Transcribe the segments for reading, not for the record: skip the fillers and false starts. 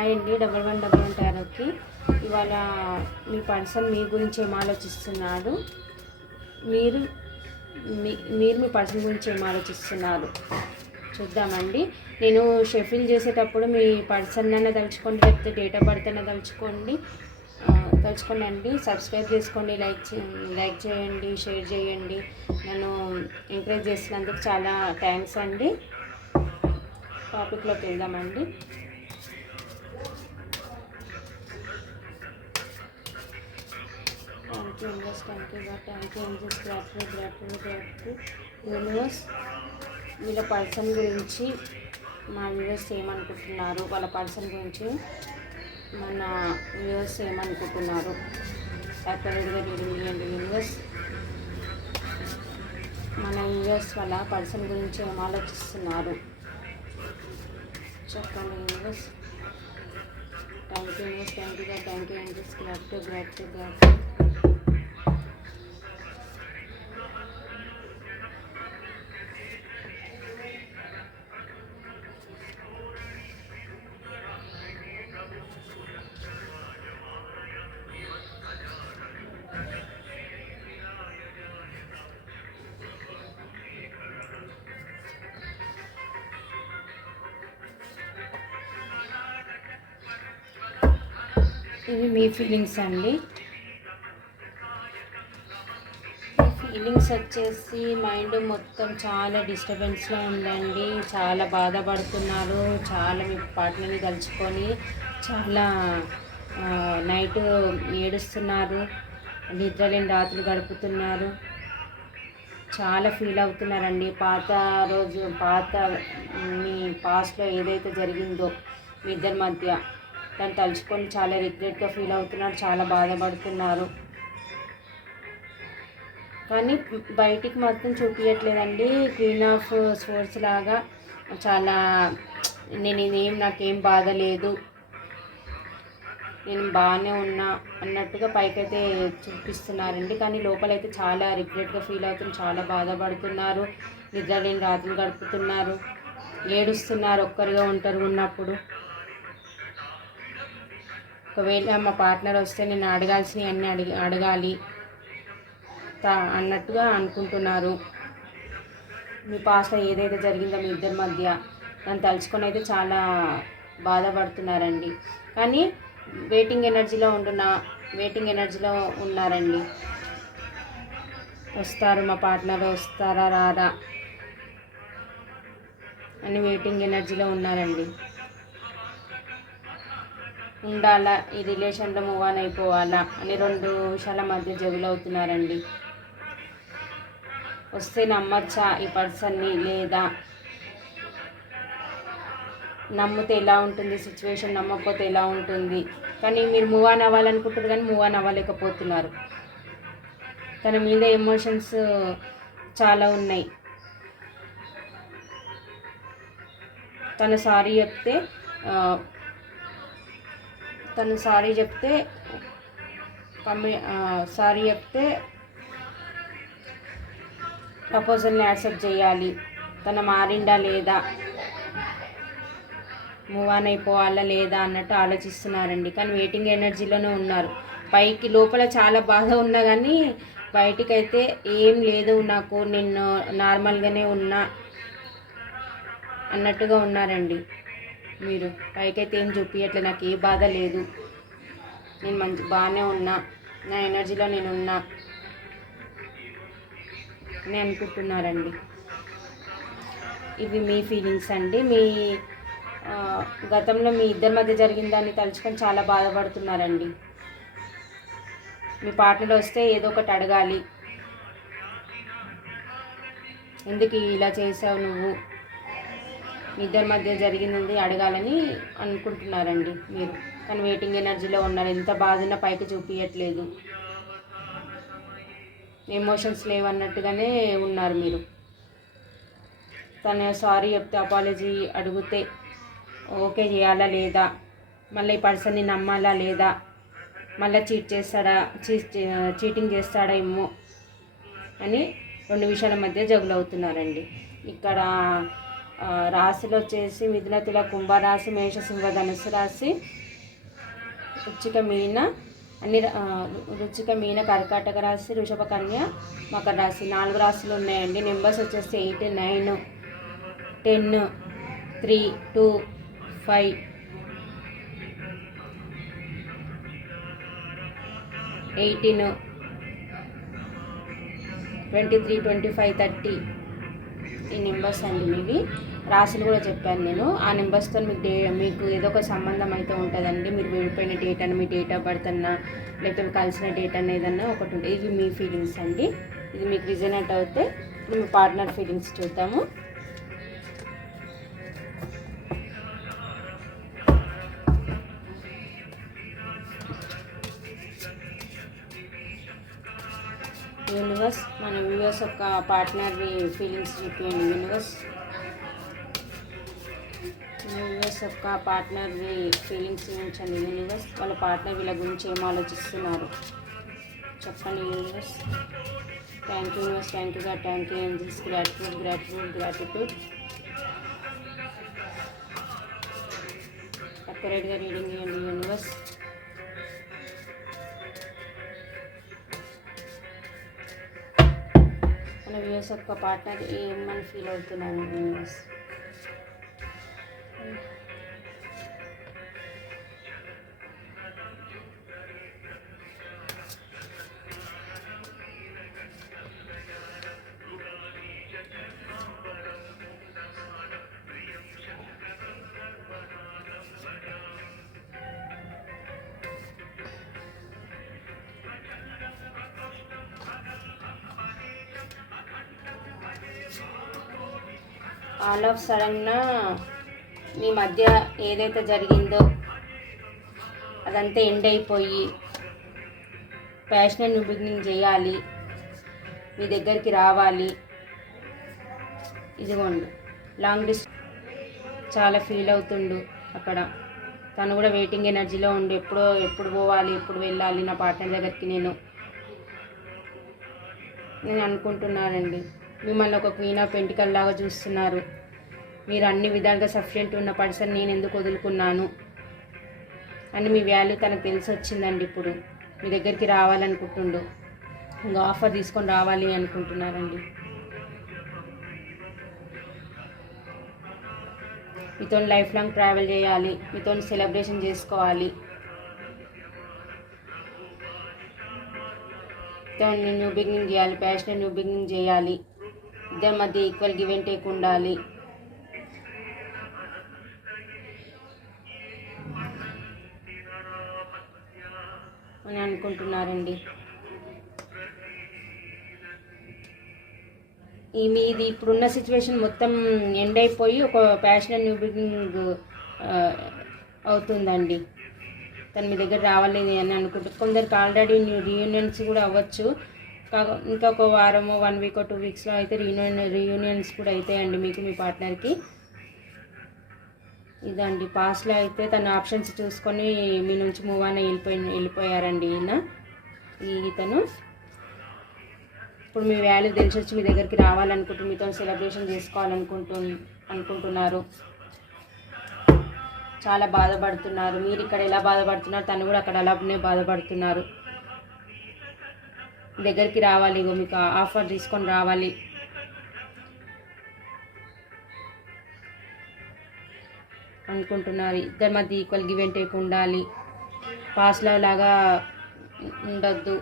Hi అండి, 1111 టారోకి. ఇవాళ మీ person మీ గురించి ఏం ఆలోచిస్తున్నాడు, మీరు మీ పర్సన్ గురించి ఏం ఆలోచిస్తున్నారు చూద్దామండి. నేను షఫిల్ చేసేటప్పుడు మీ పర్సన్ అన్న తలుచుకోండి, లేకపోతే డేట్ ఆఫ్ బర్త్ అన్న తలుచుకోండి అండి. సబ్స్క్రైబ్ చేసుకోండి, లైక్ చేయండి, షేర్ చేయండి. నన్ను ఎంకరేజ్ చేసినందుకు చాలా థ్యాంక్స్ అండి. టాపిక్లోకి వెళ్దామండి. Thank you universe. వీళ్ళ పర్సన్ గురించి మా వ్యూవర్స్ ఏమనుకుంటున్నారు, వాళ్ళ పర్సన్ గురించి మన వ్యూవర్స్ ఏమనుకుంటున్నారు యాక్చువల్గా రీడింగ్ యూనివర్స్. మన వ్యూవర్స్ వాళ్ళ పర్సన్ గురించి ఏం ఆలోచిస్తున్నారు చెప్పండి universe. Thank you universe, thank you angels, gratitude. ఇవి మీ ఫీలింగ్స్ అండి. ఫీలింగ్స్ వచ్చేసి మైండ్ మొత్తం చాలా డిస్టర్బెన్స్లో ఉందండి, చాలా బాధపడుతున్నారు, చాలా మీ పార్ట్నర్ని తలుచుకొని చాలా నైట్ ఏడుస్తున్నారు, నిద్రలేని రాత్రులు గడుపుతున్నారు, చాలా ఫీల్ అవుతున్నారండి. మీ పాస్ట్లో ఏదైతే జరిగిందో మీ ఇద్దరి మధ్య దాన్ని తలుచుకొని చాలా రిగ్రెట్గా ఫీల్ అవుతున్నారు, చాలా బాధపడుతున్నారు. కానీ బయటికి మాత్రం చూపించట్లేదండి. క్వీన్ ఆఫ్ స్పోర్ట్స్ లాగా చాలా నాకేం బాధ లేదు, నేను బాగానే ఉన్నా అన్నట్టుగా పైకైతే చూపిస్తున్నారండి. కానీ లోపలైతే చాలా రిగ్రెట్గా ఫీల్ అవుతున్నారు, చాలా బాధపడుతున్నారు, నిద్ర లేని రాత్రులు గడుపుతున్నారు, ఏడుస్తున్నారు ఒక్కరిగా ఒంటరిగా ఉన్నప్పుడు. ఒకవేళ మా పార్ట్నర్ వస్తే నేను అడగాల్సినవి అన్నీ అడగాలి అన్నట్టుగా అనుకుంటున్నారు. మీ పాస్ట్లో ఏదైతే జరిగిందో మీ ఇద్దరి మధ్య దాన్ని తలుచుకొని అయితే చాలా బాధపడుతున్నారండి. కానీ వెయిటింగ్ ఎనర్జీలో ఉన్నారండి. వస్తారు, మా పార్ట్నర్ వస్తారా రారా అని వెయిటింగ్ ఎనర్జీలో ఉన్నారండి. ఉండాలా, ఈ రిలేషన్లో మూవ్ ఆన్ అయిపోవాలా అని రెండు విషయాల మధ్య జగులు అవుతున్నారండి. వస్తే నమ్మచ్చా ఈ పర్సన్ని, లేదా నమ్మితే ఎలా ఉంటుంది సిచ్యువేషన్, నమ్మకపోతే ఎలా ఉంటుంది. కానీ మీరు మూవ్ ఆన్ అవ్వాలనుకుంటారు కానీ మూవ్ ఆన్ అవ్వలేకపోతున్నారు. తన మీద ఎమోషన్స్ చాలా ఉన్నాయి. తను సారీ చెప్తే ప్రపోజల్ని యాక్సెప్ట్ చేయాలి. తను మారిండా లేదా, మూవ్ ఆన్ అయిపోవాలా లేదా అన్నట్టు ఆలోచిస్తున్నారండి. కానీ వెయిటింగ్ ఎనర్జీలోనే ఉన్నారు. పైకి లోపల చాలా బాధ ఉన్నా కానీ బయటికైతే ఏం లేదు, నాకు నేను నార్మల్గానే ఉన్నా అన్నట్టుగా ఉన్నారండి. మీరు పైకైతే ఏం చూపించట్లేదు, నాకు ఏ బాధ లేదు, నేను బాగానే ఉన్నా, నా ఎనర్జీలో నేను ఉన్నా అని అనుకుంటున్నారండి. ఇవి మీ ఫీలింగ్స్ అండి. మీ గతంలో మీ ఇద్దరి మధ్య జరిగిన దాన్ని తలుచుకొని చాలా బాధపడుతున్నారండి. మీ పార్ట్నర్ వస్తే ఏదో ఒకటి అడగాలి, ఎందుకు ఇలా చేసావు నువ్వు, మీ ఇద్దరి మధ్య జరిగింది అడగాలని అనుకుంటున్నారండి మీరు. కానీ వెయిటింగ్ ఎనర్జీలో ఉన్నారు. ఎంత బాధన్నా పైకి చూపించట్లేదు, ఎమోషన్స్ లేవన్నట్టుగానే ఉన్నారు మీరు. తను సారీ చెప్తే, అపాలజీ అడిగితే ఓకే చేయాలా లేదా, మళ్ళీ ఈ పర్సన్ని నమ్మాలా లేదా, మళ్ళీ చీటింగ్ చేస్తాడా ఏమో అని రెండు విషయాల మధ్య జగులు అవుతున్నారండి. ఇక్కడ రాశులు వచ్చేసి మిథున, తుల, కుంభరాశి, మేష, సింహ, ధనుసు రాశి, వృశ్చిక, మీన వృశ్చిక, మీన, కర్కాటక రాశి, వృషభ, కన్య, మకర రాశి 4 రాశులు ఉన్నాయండి. నెంబర్స్ వచ్చేసి 8, 9, 10, 3, 2, 5, 18, 23, 25, 30 ఈ నెంబర్స్ అండి మీవి. రాశులు కూడా చెప్పాను నేను. ఆ నెంబర్స్తో మీకు ఏదో ఒక సంబంధం అయితే ఉంటుందండి. మీరు విడిపోయిన డేట్ అన్న, మీ డేట్ ఆఫ్ బర్త్ అన్నా, లేకపోతే కలిసిన డేట్ అన్న ఏదన్నా ఒకటి ఉంటుంది. ఇవి మీ ఫీలింగ్స్ అండి. ఇది మీకు రిజనేట్ అవుతే ఇప్పుడు మీ పార్ట్నర్ ఫీలింగ్స్ చూద్దాము. యూనివర్స్, మన వ్యూవర్స్ యొక్క పార్ట్నర్ ఫీలింగ్స్ చూపించండి యూనివర్స్. వ్యూవర్స్ యొక్క పార్ట్నర్ ఫీలింగ్స్ చూపించండి యూనివర్స్. వాళ్ళ పార్ట్నర్ వీళ్ళ గురించి ఏం ఆలోచిస్తున్నారు చెప్పండి universe. Thank you universe, thank you God, thank you angels, gratitude, gratitude, gratitude. అక్యురేట్గా రీడింగ్ చేయండి యూనివర్స్. మన వ్యూవర్స్ యొక్క పార్ట్నర్ ఏమని ఫీల్ అవుతున్నారు వ్యూవర్స్. ఆల్ ఆఫ్ సడన్గా మీ మధ్య ఏదైతే జరిగిందో అదంతా ఎండ్ అయిపోయి ప్యాషనల్ న్యూ బిగినింగ్ చేయాలి, మీ దగ్గరికి రావాలి. ఇదిగోండి లాంగ్ డిస్టెన్స్ చాలా ఫీల్ అవుతుండు అక్కడ. తను కూడా వెయిటింగ్ ఎనర్జీలో ఉండి ఎప్పుడు పోవాలి, ఎప్పుడు వెళ్ళాలి నా పార్ట్నర్ దగ్గరికి నేను అనుకుంటున్నానండి. మిమ్మల్ని ఒక క్వీన్ ఆఫ్ పెంటికల్ లాగా చూస్తున్నారు. మీరు అన్ని విధాలుగా సఫిషియెంట్ ఉన్న పర్సన్ నేను ఎందుకు వదులుకున్నాను అని మీ వాల్యూ తనకు తెలిసి వచ్చిందండి. ఇప్పుడు మీ దగ్గరికి రావాలనుకుంటుండు, ఇంకా ఆఫర్ తీసుకొని రావాలి అనుకుంటున్నారండి. మీతో లైఫ్ లాంగ్ ట్రావెల్ చేయాలి, మీతో సెలబ్రేషన్ చేసుకోవాలి, న్యూ బిగినింగ్ చేయాలి, ప్యాషనల్ న్యూ బిగినింగ్ చేయాలి. ఇద్దరి మధ్య ఈక్వల్ గివ్ అండ్ టేక్ ఉండాలి. అని అనుకుంటున్నారండి. మీది ఇప్పుడున్న సిచ్యువేషన్ మొత్తం ఎండ్ అయిపోయి ఒక ప్యాషనల్ న్యూ బిగినింగ్ అవుతుందండి. తను మీ దగ్గర రావాలి అని అనుకుంటే కొందరికి ఆల్రెడీ రీయూనియన్స్ కూడా అవ్వచ్చు. ఇంకా ఒక వారమో 1 వీక్ 2 వీక్స్లో అయితే రీయూనియన్స్ కూడా అవుతాయండి మీకు మీ పార్ట్నర్కి. ఇదండి పాస్ట్లో అయితే తన ఆప్షన్స్ చూసుకొని మీ నుంచి మూవ్ అని వెళ్ళిపోయారండి ఇతను. ఇప్పుడు మీ వాల్యూ తెలిసి వచ్చి మీ దగ్గరికి రావాలనుకుంటూ మీతో సెలబ్రేషన్ అనుకుంటున్నారు. చాలా బాధపడుతున్నారు. మీరు ఇక్కడ ఎలా బాధపడుతున్నారు, తను కూడా అక్కడ అలానే బాధపడుతున్నారు. దగ్గరికి రావాలి, ఇగో మీకు ఆఫర్ తీసుకొని రావాలి. అనుకుంటున్నారు. ఇద్దరి మధ్య ఈక్వల్ గివ్ అండ్ టేక్ ఉండాలి. పాస్ట్లో లాగా ఉండొద్దు.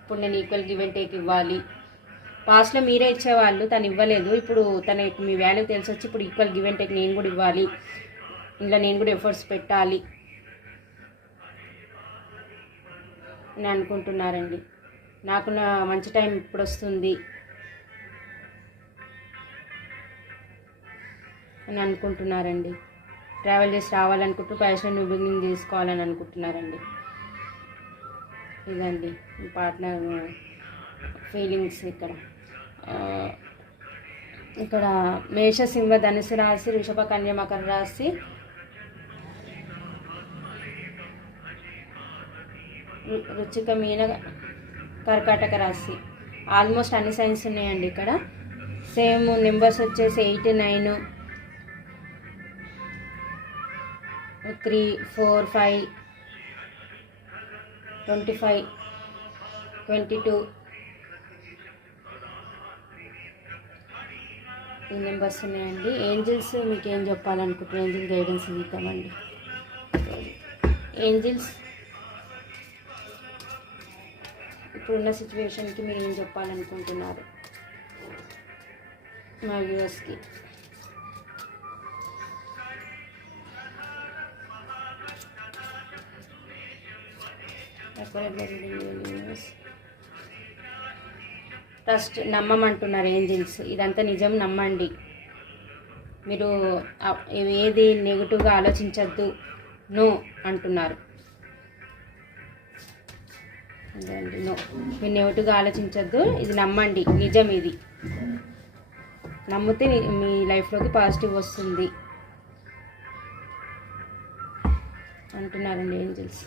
ఇప్పుడు నేను ఈక్వల్ గివ్ అండ్ టేక్ ఇవ్వాలి. పాస్ట్లో మీరే ఇచ్చేవాళ్ళు, తను ఇవ్వలేదు. ఇప్పుడు తనకి మీ వాల్యూ తెలిసి వచ్చి ఇప్పుడు ఈక్వల్ గివ్ అండ్ టేక్ నేను కూడా ఇవ్వాలి, ఇంట్లో నేను కూడా ఎఫర్ట్స్ పెట్టాలి అని అనుకుంటున్నారండి. నాకు నా మంచి టైం ఇప్పుడు వస్తుంది అని అనుకుంటున్నారండి. ట్రావెల్ చేసి రావాలనుకుంటూ ప్యాషన్ న్యూ బిగినింగ్ చేసుకోవాలని అనుకుంటున్నారండి. ఇదండి మీ పార్ట్నర్ ఫీలింగ్స్. ఇక్కడ మేష, సింహ, ధనుసు రాశి, వృషభ, కన్య, మకర రాశి, వృశ్చిక, మీన, కర్కాటక రాశి. ఆల్మోస్ట్ అన్ని సైన్స్ ఉన్నాయండి ఇక్కడ. సేమ్ నెంబర్స్ వచ్చేసి 8, 9, 3, 4, 5, 25, 22 ఈ నెంబర్స్ ఉన్నాయండి. ఏంజిల్స్ మీకు ఏం చెప్పాలనుకుంటారు? ఏంజిల్ గైడెన్స్ ఇద్దామండి. ఏంజిల్స్ ఇప్పుడున్న సిచ్యువేషన్కి మీరు ఏం చెప్పాలనుకుంటున్నారు మా వ్యూవర్స్కి? ట్రస్ట్, నమ్మమంటున్నారు ఏంజిల్స్. ఇదంతా నిజం, నమ్మండి. మీరు ఏది నెగిటివ్గా ఆలోచించద్దు, నో అంటున్నారు. అదేండి, నో, మీరు నెగిటివ్గా ఆలోచించద్దు, ఇది నమ్మండి, నిజం. ఇది నమ్మితే మీ లైఫ్లోకి పాజిటివ్ వస్తుంది అంటున్నారండి ఏంజిల్స్.